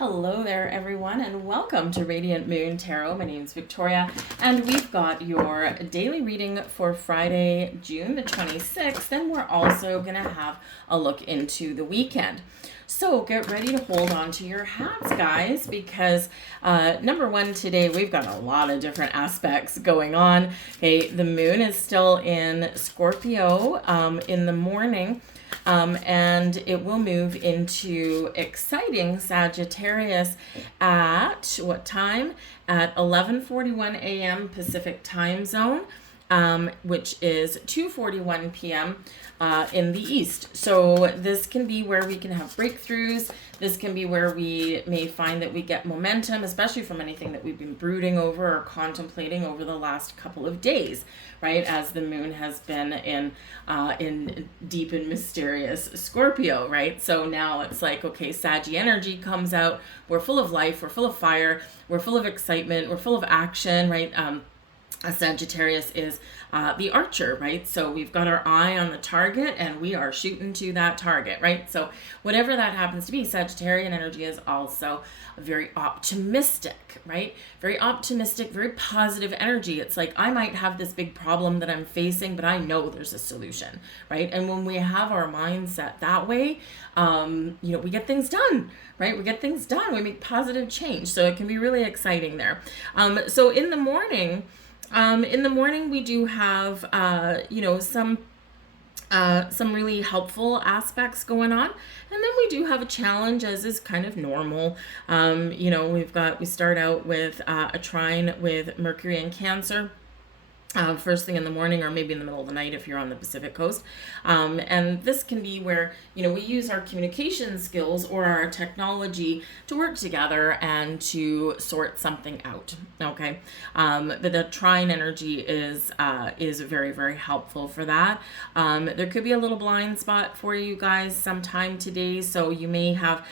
Hello there, everyone, and welcome to Radiant Moon Tarot. My name is Victoria, and we've got your daily reading for Friday, June the 26th, and we're also going to have a look into the weekend. So get ready to hold on to your hats, guys, because number one, today we've got a lot of different aspects going on. Okay, the moon is still in Scorpio in the morning. And it will move into exciting Sagittarius at what time? At 11:41 a.m. Pacific time zone, which is 2:41 p.m. In the East. So this can be where we can have breakthroughs. This can be where we may find that we get momentum, especially from anything that we've been brooding over or contemplating over the last couple of days, right? As the moon has been in deep and mysterious Scorpio, right? So now it's like, okay, Saggy energy comes out. We're full of life. We're full of fire. We're full of excitement. We're full of action, right? A Sagittarius is the archer, right? So we've got our eye on the target and we are shooting to that target, right? So whatever that happens to be, Sagittarian energy is also very optimistic, right? Very optimistic, very positive energy. It's like, I might have this big problem that I'm facing, but I know there's a solution, right? And when we have our mindset that way, we get things done, right? We get things done. We make positive change. So it can be really exciting there. So in the morning, we do have, some really helpful aspects going on. And then we do have a challenge, as is kind of normal. We start out with a trine with Mercury in Cancer. First thing in the morning, or maybe in the middle of the night if you're on the Pacific coast. And this can be where, we use our communication skills or our technology to work together and to sort something out, okay? But the trine energy is very, very helpful for that. There could be a little blind spot for you guys sometime today, so you may have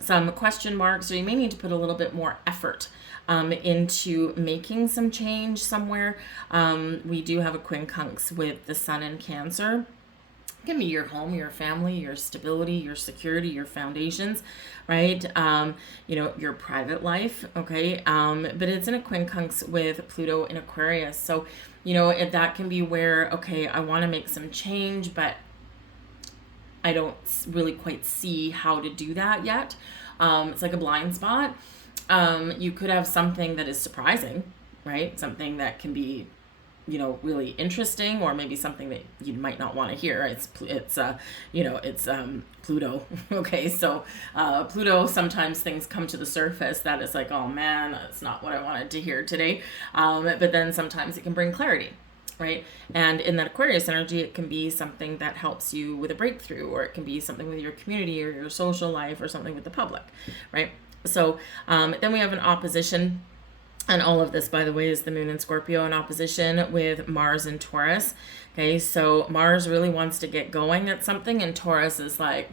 some question marks, or you may need to put a little bit more effort into making some change somewhere. We do have a quincunx with the sun in Cancer. It can be your home, your family, your stability, your security, your foundations, right? Your private life, okay? But it's in a quincunx with Pluto in Aquarius. So, that can be where, okay, I want to make some change, but I don't really quite see how to do that yet. It's like a blind spot. You could have something that is surprising, right? Something that can be, really interesting, or maybe something that you might not want to hear. It's Pluto. Okay. So, Pluto, sometimes things come to the surface that is like, oh man, that's not what I wanted to hear today. But then sometimes it can bring clarity. Right. And in that Aquarius energy, it can be something that helps you with a breakthrough, or it can be something with your community or your social life, or something with the public. Right. So then we have an opposition. And all of this, by the way, is the moon in Scorpio in opposition with Mars in Taurus. Okay. So Mars really wants to get going at something, and Taurus is like,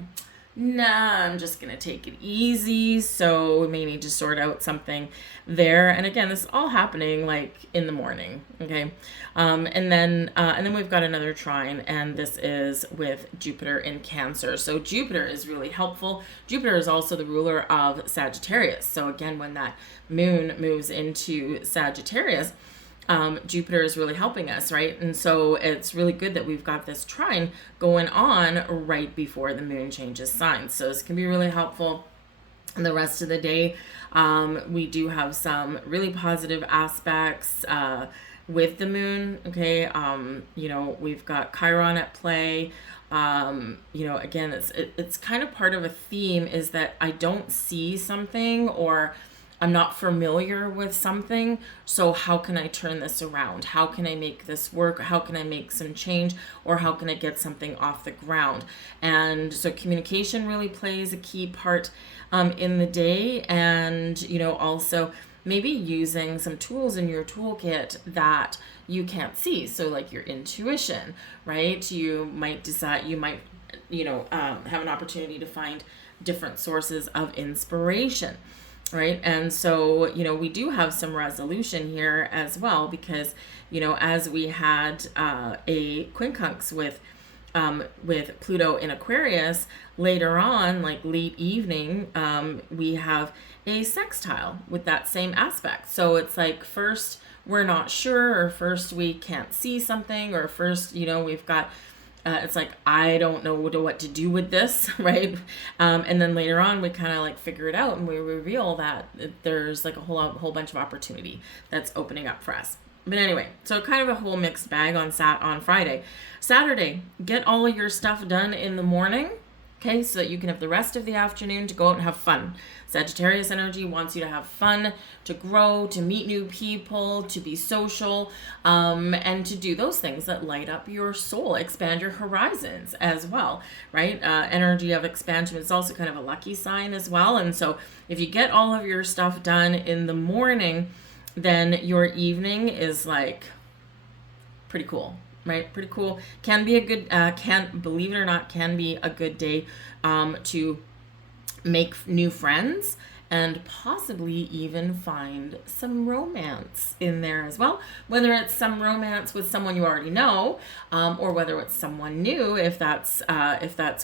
nah, I'm just going to take it easy. So we may need to sort out something there. And again, this is all happening like in the morning. Okay. And then we've got another trine, and this is with Jupiter in Cancer. So Jupiter is really helpful. Jupiter is also the ruler of Sagittarius. So again, when that moon moves into Sagittarius, Jupiter is really helping us, right? And so it's really good that we've got this trine going on right before the moon changes signs. So this can be really helpful. And the rest of the day, we do have some really positive aspects with the moon, okay? We've got Chiron at play. Again, it's kind of part of a theme, is that I don't see something, or I'm not familiar with something, so how can I turn this around? How can I make this work? How can I make some change? Or how can I get something off the ground? And so communication really plays a key part in the day, and, also maybe using some tools in your toolkit that you can't see. So like your intuition, right? You might decide, have an opportunity to find different sources of inspiration. Right. And so, we do have some resolution here as well, because, as we had a quincunx with with Pluto in Aquarius, later on, like late evening, we have a sextile with that same aspect. So it's like first we're not sure, or first we can't see something, or first, we've got it's like, I don't know what to do with this, right? And then later on, we kind of like figure it out, and we reveal that there's like a whole bunch of opportunity that's opening up for us. But anyway, so kind of a whole mixed bag on Friday. Saturday, get all of your stuff done in the morning, okay, so that you can have the rest of the afternoon to go out and have fun. Sagittarius energy wants you to have fun, to grow, to meet new people, to be social, and to do those things that light up your soul, expand your horizons as well, right? Energy of expansion is also kind of a lucky sign as well. And so if you get all of your stuff done in the morning, then your evening is like pretty cool. Right, pretty cool. Can be a good, believe it or not, can be a good day to make new friends and possibly even find some romance in there as well. Whether it's some romance with someone you already know, or whether it's someone new, if that's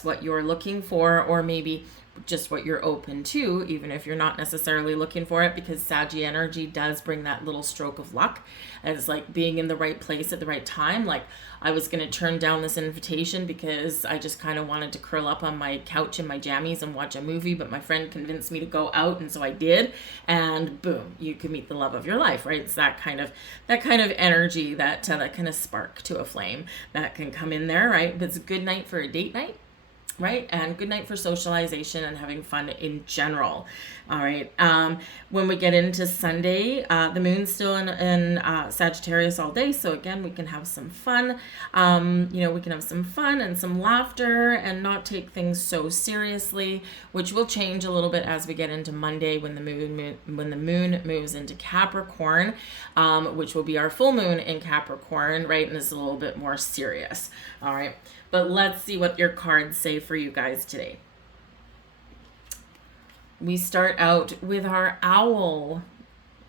what you're looking for, or maybe just what you're open to, even if you're not necessarily looking for it, because Saggy energy does bring that little stroke of luck. And it's like being in the right place at the right time. Like, I was going to turn down this invitation because I just kind of wanted to curl up on my couch in my jammies and watch a movie, but my friend convinced me to go out, and so I did, and boom, you could meet the love of your life, right? It's that kind of energy, that kind of spark to a flame that can come in there, right? But it's a good night for a date night, right? And good night for socialization and having fun in general. All right. When we get into Sunday, the moon's still in Sagittarius all day. So again, we can have some fun. We can have some fun and some laughter and not take things so seriously, which will change a little bit as we get into Monday when the moon moves into Capricorn, which will be our full moon in Capricorn, right? And it's a little bit more serious. All right. But let's see what your cards say for you guys today. We start out with our owl.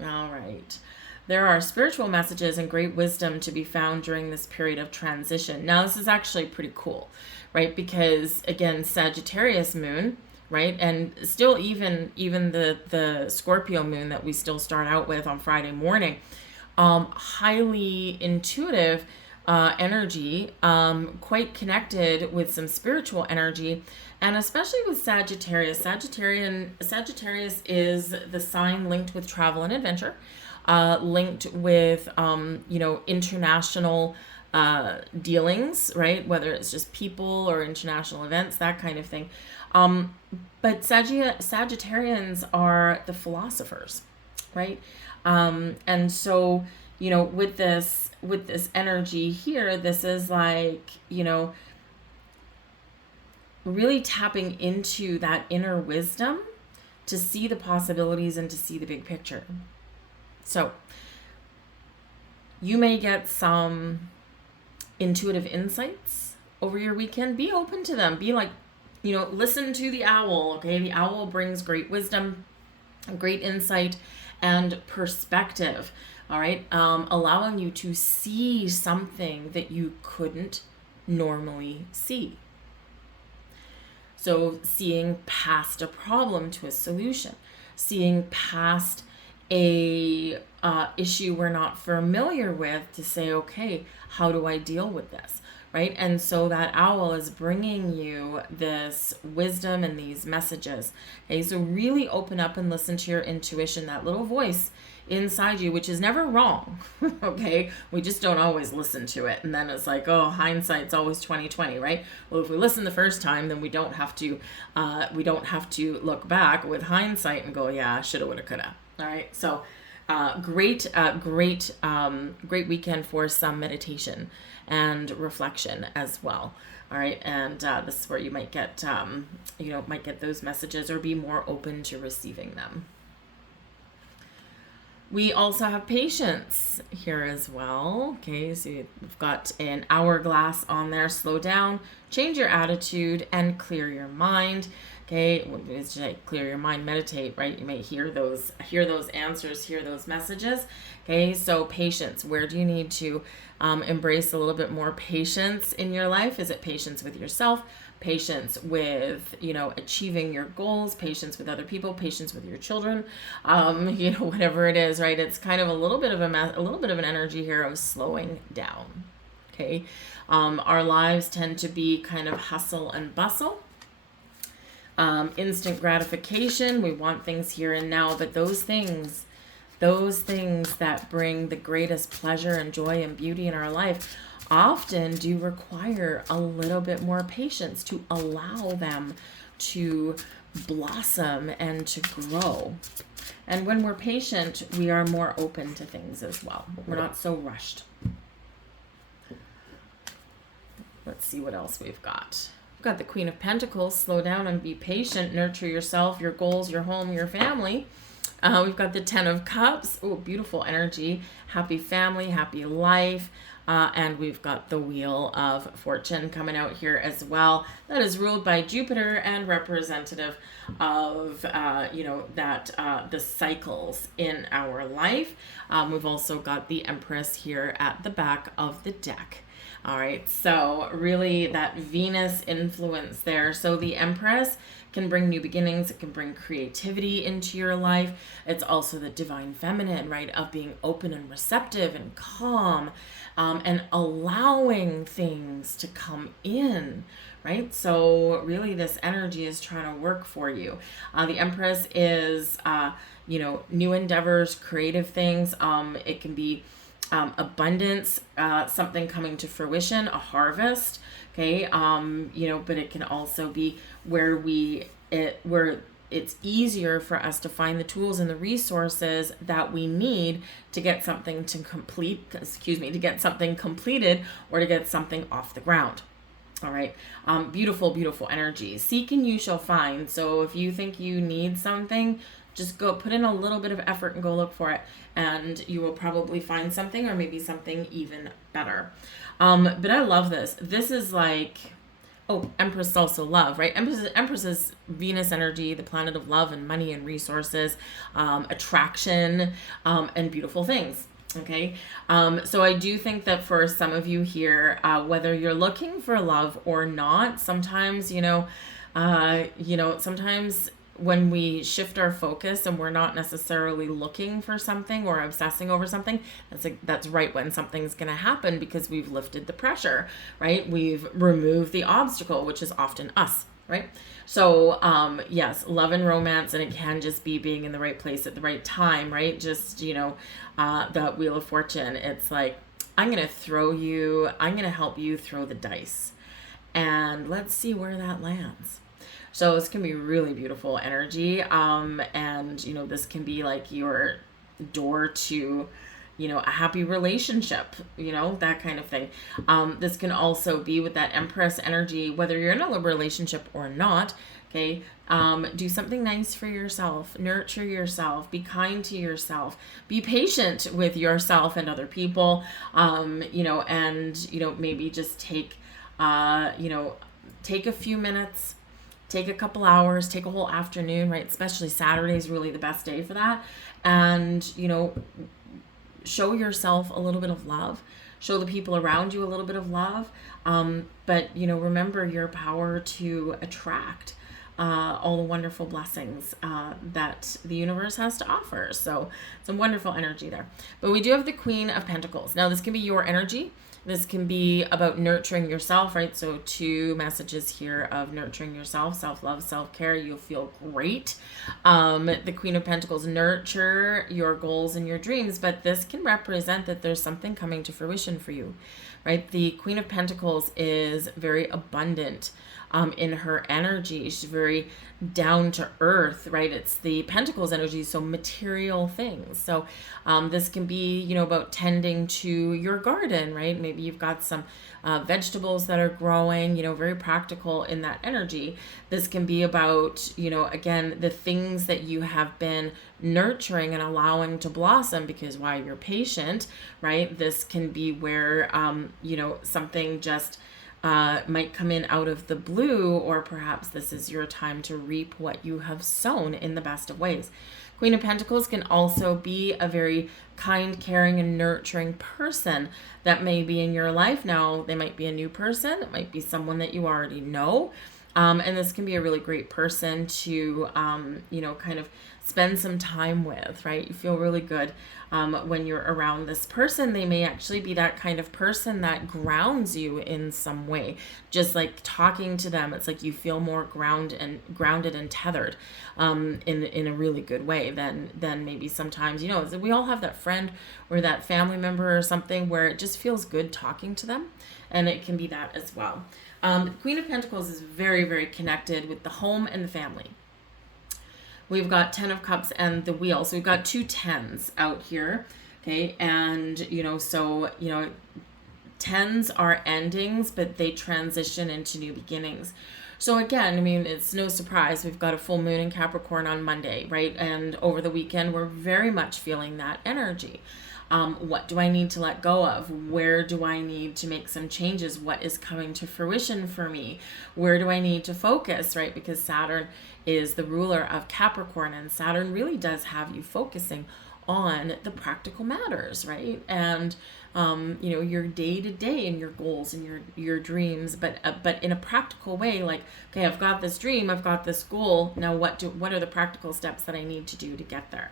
All right. There are spiritual messages and great wisdom to be found during this period of transition. Now, this is actually pretty cool, right? Because again, Sagittarius moon, right? And still even the Scorpio moon that we still start out with on Friday morning, highly intuitive energy, quite connected with some spiritual energy, and especially with Sagittarius. Sagittarius is the sign linked with travel and adventure, linked with international dealings, right? Whether it's just people or international events, that kind of thing. But Sagittarians are the philosophers, right? And so, with this energy here, this is like, really tapping into that inner wisdom to see the possibilities and to see the big picture. So you may get some intuitive insights over your weekend. Be open to them. Be like, listen to the owl, okay? The owl brings great wisdom, great insight, and perspective. All right, allowing you to see something that you couldn't normally see. So seeing past a problem to a solution, seeing past a issue we're not familiar with to say, okay, how do I deal with this? Right? And so that owl is bringing you this wisdom and these messages. Okay, so really open up and listen to your intuition, that little voice inside you, which is never wrong. Okay, we just don't always listen to it, and then it's like, oh, hindsight's always 20/20, right? Well, if we listen the first time, then we don't have to look back with hindsight and go, yeah, shoulda, woulda, coulda. All right, so great weekend for some meditation and reflection as well. All right, and this is where you might get those messages or be more open to receiving them. We also have patience here as well. Okay, so we've got an hourglass on there. Slow down, change your attitude, and clear your mind. Okay, it's like clear your mind, meditate, right? You may hear those answers, hear those messages. Okay, so patience. Where do you need to embrace a little bit more patience in your life? Is it patience with yourself? Patience with, achieving your goals, patience with other people, patience with your children, whatever it is, right? It's kind of a little bit of an energy here of slowing down. Okay, our lives tend to be kind of hustle and bustle. Instant gratification. We want things here and now, but those things that bring the greatest pleasure and joy and beauty in our life often do require a little bit more patience to allow them to blossom and to grow. And when we're patient, we are more open to things as well. We're not so rushed. Let's see what else we've got. We've got the Queen of Pentacles. Slow down and be patient. Nurture yourself, your goals, your home, your family. We've got the Ten of Cups. Oh, beautiful energy. Happy family, happy life. And we've got the Wheel of Fortune coming out here as well. That is ruled by Jupiter and representative of, the cycles in our life. We've also got the Empress here at the back of the deck. All right, so really that Venus influence there. So the Empress can bring new beginnings. It can bring creativity into your life. It's also the divine feminine, right, of being open and receptive and calm, and allowing things to come in, right? So really this energy is trying to work for you. The Empress is, new endeavors, creative things. It can be abundance, something coming to fruition, a harvest. Okay. But it can also be where it's easier for us to find the tools and the resources that we need to get something to get something completed or to get something off the ground. All right. Beautiful, beautiful energy. Seek and you shall find. So if you think you need something, just go put in a little bit of effort and go look for it, and you will probably find something, or maybe something even better. But I love this. This is like, Empress is also love, right? Empress is Venus energy, the planet of love and money and resources, attraction, and beautiful things. Okay. So I do think that for some of you here, whether you're looking for love or not, sometimes, sometimes when we shift our focus and we're not necessarily looking for something or obsessing over something, that's right when something's going to happen, because we've lifted the pressure, right? We've removed the obstacle, which is often us, right? So, yes, love and romance, and it can just be being in the right place at the right time, right? Just, the Wheel of Fortune. It's like, I'm going to help you throw the dice, and let's see where that lands. So this can be really beautiful energy. And, this can be like your door to, a happy relationship, that kind of thing. This can also be with that Empress energy, whether you're in a relationship or not. Okay. Do something nice for yourself, nurture yourself, be kind to yourself, be patient with yourself and other people. Maybe just take a few minutes, take a couple hours, take a whole afternoon, right? Especially Saturday is really the best day for that. And, show yourself a little bit of love, show the people around you a little bit of love. But, remember your power to attract all the wonderful blessings that the universe has to offer. So some wonderful energy there. But we do have the Queen of Pentacles. Now, this can be your energy. This can be about nurturing yourself, right? So 2 messages here of nurturing yourself, self-love, self-care. You'll feel great. The Queen of Pentacles, nurture your goals and your dreams, but this can represent that there's something coming to fruition for you, right? The Queen of Pentacles is very abundant in her energy. She's very down to earth, right? It's the Pentacles energy, so material things. So this can be, about tending to your garden, right? Maybe you've got some vegetables that are growing, very practical in that energy. This can be about, again, the things that you have been nurturing and allowing to blossom, because while you're patient, right? This can be where, something just might come in out of the blue, or perhaps this is your time to reap what you have sown in the best of ways. Queen of Pentacles can also be a very kind, caring, and nurturing person that may be in your life. Now, they might be a new person. It might be someone that you already know. And this can be a really great person to, kind of spend some time with, right? You feel really good when you're around this person. They may actually be that kind of person that grounds you in some way. Just like talking to them, it's like you feel more grounded and tethered in a really good way than maybe sometimes, we all have that friend or that family member or something where it just feels good talking to them, and it can be that as well. Queen of Pentacles is very, very connected with the home and the family. We've got 10 of Cups and the Wheel. So we've got 2 10s out here. Okay. And, tens are endings, but they transition into new beginnings. So again, it's no surprise. We've got a full moon in Capricorn on Monday, right? And over the weekend, we're very much feeling that energy. What do I need to let go of? Where do I need to make some changes? What is coming to fruition for me? Where do I need to focus, right? Because Saturn is the ruler of Capricorn, and Saturn really does have you focusing on the practical matters, right? And your day to day and your goals and your dreams, but in a practical way. Like, okay, I've got this dream, I've got this goal. Now, what are the practical steps that I need to do to get there?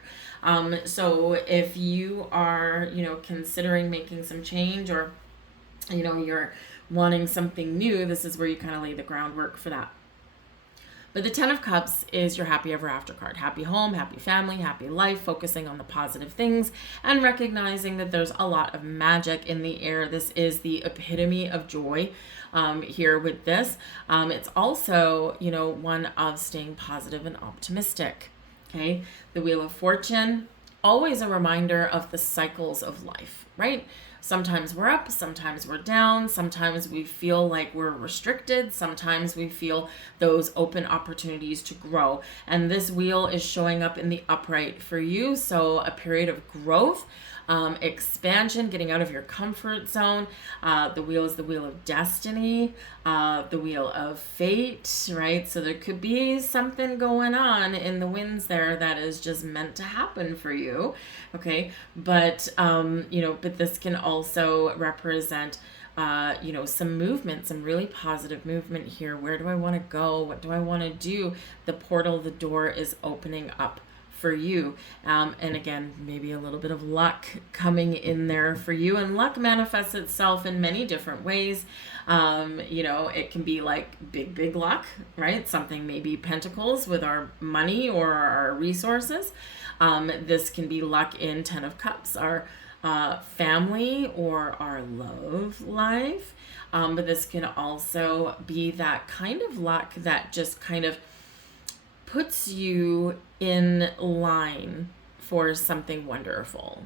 So if you are considering making some change, or you're wanting something new, this is where you kind of lay the groundwork for that. But the 10 of Cups is your happy ever after card. Happy home, happy family, happy life, focusing on the positive things and recognizing that there's a lot of magic in the air. This is the epitome of joy here with this. It's also, one of staying positive and optimistic. Okay. The Wheel of Fortune, always a reminder of the cycles of life, right? Sometimes we're up, sometimes we're down, sometimes we feel like we're restricted, sometimes we feel those open opportunities to grow. And this wheel is showing up in the upright for you. So a period of growth, expansion, getting out of your comfort zone. The wheel is the wheel of destiny, the wheel of fate, right? So there could be something going on in the winds there that is just meant to happen for you. Okay. But, but this can also represent, some movement, some really positive movement here. Where do I want to go? What do I want to do? The portal, the door is opening up for you. And again, maybe a little bit of luck coming in there for you. And luck manifests itself in many different ways. It can be like big luck, right? Something maybe pentacles with our money or our resources. This can be luck in 10 of Cups, our family or our love life. But this can also be that kind of luck that just kind of puts you in line for something wonderful.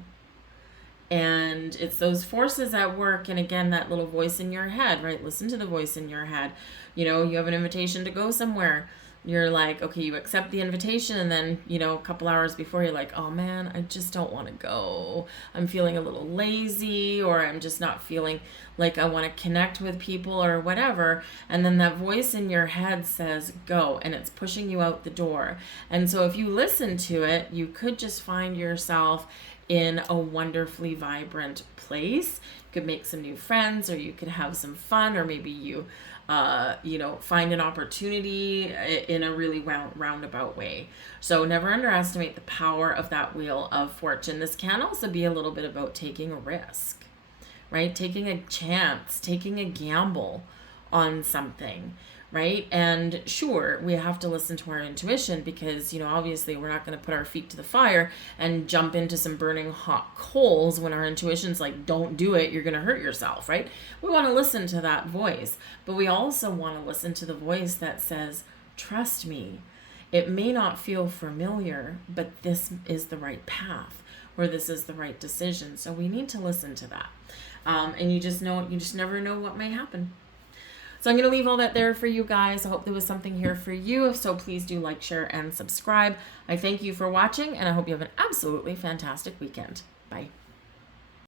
And it's those forces at work. And again, that little voice in your head, right? Listen to the voice in your head. You have an invitation to go somewhere. You're like, okay, you accept the invitation, and then, a couple hours before, you're like, oh man, I just don't want to go. I'm feeling a little lazy, or I'm just not feeling like I want to connect with people or whatever. And then that voice in your head says, go, and it's pushing you out the door. And so if you listen to it, you could just find yourself in a wonderfully vibrant place. You could make some new friends, or you could have some fun, or maybe you find an opportunity in a really roundabout way. So never underestimate the power of that Wheel of Fortune. This can also be a little bit about taking a risk, right? Taking a chance, taking a gamble on something, right? And sure, we have to listen to our intuition, because, obviously we're not going to put our feet to the fire and jump into some burning hot coals when our intuition's like, don't do it, you're going to hurt yourself, right? We want to listen to that voice, but we also want to listen to the voice that says, trust me. It may not feel familiar, but this is the right path, or this is the right decision. So we need to listen to that. And you just never know what may happen. So I'm going to leave all that there for you guys. I hope there was something here for you. If so, please do like, share, and subscribe. I thank you for watching, and I hope you have an absolutely fantastic weekend. Bye.